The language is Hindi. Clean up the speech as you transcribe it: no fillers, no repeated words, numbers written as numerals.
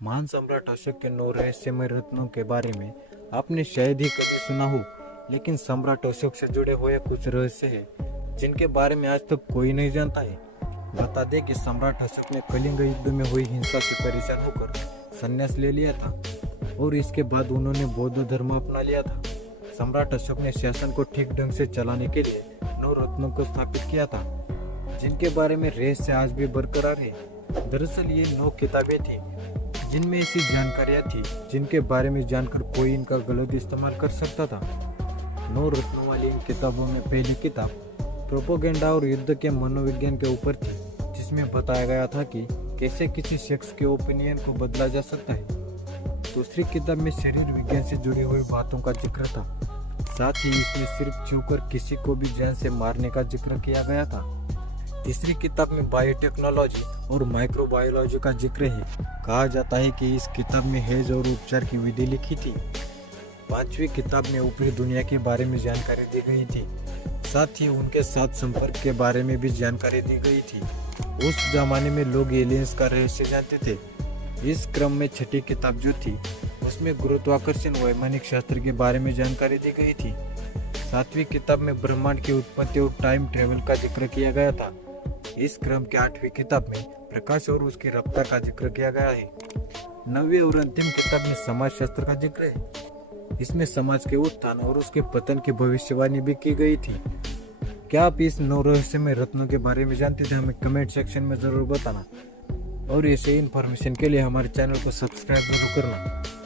महान सम्राट अशोक के 9 रहस्यमय रत्नों के बारे में आपने शायद ही कभी सुना हो, लेकिन सम्राट अशोक से जुड़े हुए कुछ रहस्य हैं जिनके बारे में आज तक कोई नहीं जानता है। बता दें कि सम्राट अशोक ने कलिंग युद्ध में हुई हिंसा से परेशान होकर संन्यास ले लिया था और इसके बाद उन्होंने बौद्ध धर्म अपना लिया था। सम्राट अशोक ने शासन को ठीक ढंग से चलाने के लिए 9 रत्नों को स्थापित किया था, जिनके बारे में रहस्य आज भी बरकरार है। दरअसल ये 9 किताबें थी जिनमें ऐसी जानकारियां थी जिनके बारे में जानकर कोई इनका गलत इस्तेमाल कर सकता था। 9 रत्नों वाली इन किताबों में पहली किताब प्रोपोगेंडा और युद्ध के मनोविज्ञान के ऊपर थी, जिसमें बताया गया था कि कैसे किसी शख्स के ओपिनियन को बदला जा सकता है। दूसरी किताब में शरीर विज्ञान से जुड़ी हुई बातों का जिक्र था, साथ ही इसमें सिर्फ छूकर किसी को भी जान से मारने का जिक्र किया गया था। तीसरी किताब में बायोटेक्नोलॉजी और माइक्रोबायोलॉजी का जिक्र है। कहा जाता है कि इस किताब में हेज और उपचार की विधि लिखी थी। पांचवी किताब में ऊपरी दुनिया के बारे में जानकारी दी गई थी, साथ ही उनके साथ संपर्क के बारे में भी जानकारी दी गई थी। उस जमाने में लोग एलियंस का रहस्य जानते थे। इस क्रम में छठी किताब जो थी उसमें गुरुत्वाकर्षण वैमानिक शास्त्र के बारे में जानकारी दी गई थी। सातवीं किताब में ब्रह्मांड की उत्पत्ति और टाइम ट्रेवल का जिक्र किया गया था। इस क्रम के 8वीं किताब में प्रकाश और उसकी रफ्तार का जिक्र किया गया है। 9वीं और अंतिम किताब में समाज शास्त्र का जिक्र है। इसमें समाज के उत्थान और उसके पतन की भविष्यवाणी भी की गई थी। क्या आप इस 9 रहस्यमय रत्नों के बारे में जानते थे? हमें कमेंट सेक्शन में जरूर बताना और ऐसे इन्फॉर्मेशन के लिए हमारे चैनल को सब्सक्राइब जरूर करना।